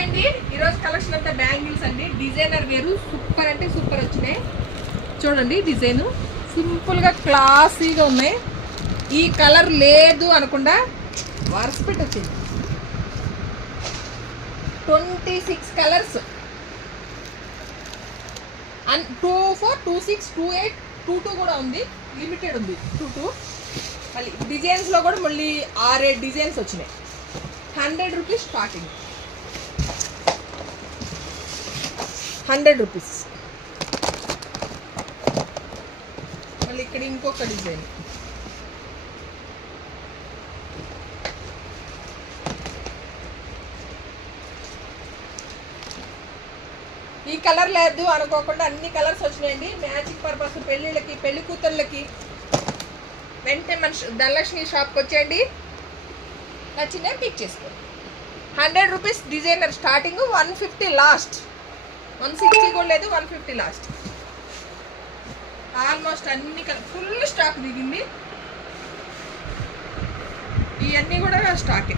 Hi అండి, ఈరోజు collection అంతా బ్యాంగిల్స్ అండి. డిజైనర్ వేరు సూపర్ అంటే సూపర్ వచ్చినాయి. చూడండి డిజైన్ సింపుల్గా క్లాసీగా ఉన్నాయి. ఈ కలర్ లేదు అనకుండా వరుస పెట్టి వచ్చింది. 26 కలర్స్ 24, 26, 28, 22 కూడా ఉంది. లిమిటెడ్ ఉంది 22. మళ్ళీ డిజైన్స్లో కూడా మళ్ళీ 6-7 డిజైన్స్ వచ్చినాయి. 100 రూపీస్ స్టార్టింగ్. 100 రూపీస్. మళ్ళీ ఇక్కడ ఇంకొక డిజైన్. ఈ కలర్ లేదు అనుకోకుండా అన్ని కలర్స్ వచ్చినాయండి. మ్యాచింగ్ పర్పస్ పెళ్ళిళ్ళకి, పెళ్లి కూతుర్లకి వెంటనే మన ధనలక్ష్మి షాప్కి వచ్చేయండి. నచ్చిందే పిక్ చేసుకోండి. 100 రూపీస్ డిజైనర్ స్టార్టింగ్, 150 లాస్ట్. 160 కూడా లేదు, 150 లాస్ట్. ఆల్మోస్ట్ అన్ని ఫుల్ స్టాక్ దిగింది. ఇవన్నీ కూడా స్టాకే.